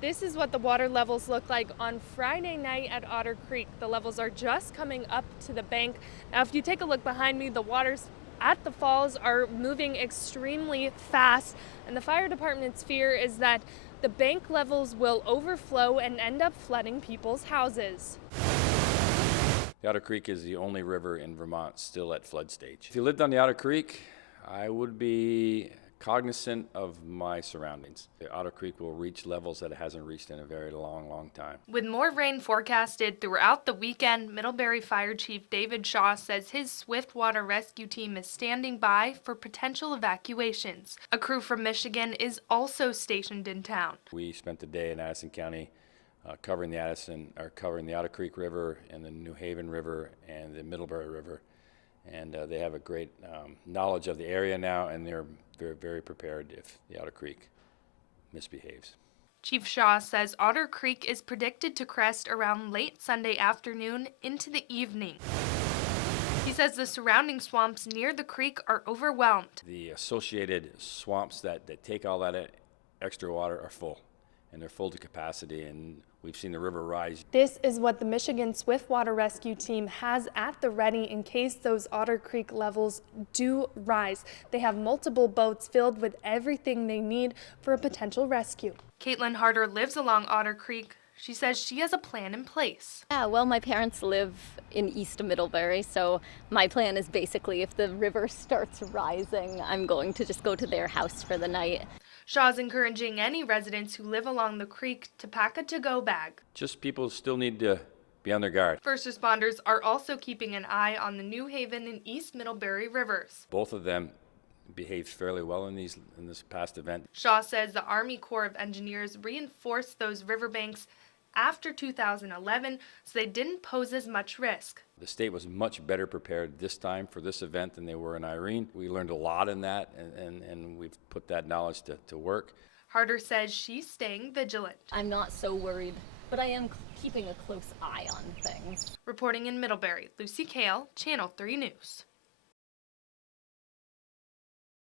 This is what the water levels look like on Friday night at Otter Creek. The levels are just coming up to the bank. Now, if you take a look behind me, the waters at the falls are moving extremely fast, and the fire department's fear is that the bank levels will overflow and end up flooding people's houses. The Otter Creek is the only river in Vermont still at flood stage. If you lived on the Otter Creek, I would be cognizant of my surroundings. The Otter Creek will reach levels that it hasn't reached in a very long time. With more rain forecasted throughout the weekend, Middlebury Fire Chief David Shaw says his swift water rescue team is standing by for potential evacuations. A crew from Michigan is also stationed in town. We spent the day in Addison County covering the Otter Creek River and the New Haven River and the Middlebury River. And they have a great knowledge of the area now, and they're very prepared if the Otter Creek misbehaves. Chief Shaw says Otter Creek is predicted to crest around late Sunday afternoon into the evening. He says the surrounding swamps near the creek are overwhelmed. The associated swamps that take all that extra water are full, and they're full to capacity, and we've seen the river rise. This is what the Michigan Swift Water Rescue Team has at the ready in case those Otter Creek levels do rise. They have multiple boats filled with everything they need for a potential rescue. Caitlin Harder lives along Otter Creek. She says she has a plan in place. Yeah, well, my parents live in east of Middlebury, so my plan is basically if the river starts rising, I'm going to just go to their house for the night. Shaw's encouraging any residents who live along the creek to pack a to-go bag. Just people still need to be on their guard. First responders are also keeping an eye on the New Haven and East Middlebury rivers. Both of them behaved fairly well in this past event. Shaw says the Army Corps of Engineers reinforced those riverbanks after 2011, so they didn't pose as much risk. The state was much better prepared this time for this event than they were in Irene. We learned a lot in that, and we've put that knowledge to work. Harder says she's staying vigilant. I'm not so worried, but I am keeping a close eye on things. Reporting in Middlebury, Lucy Kale, Channel 3 News.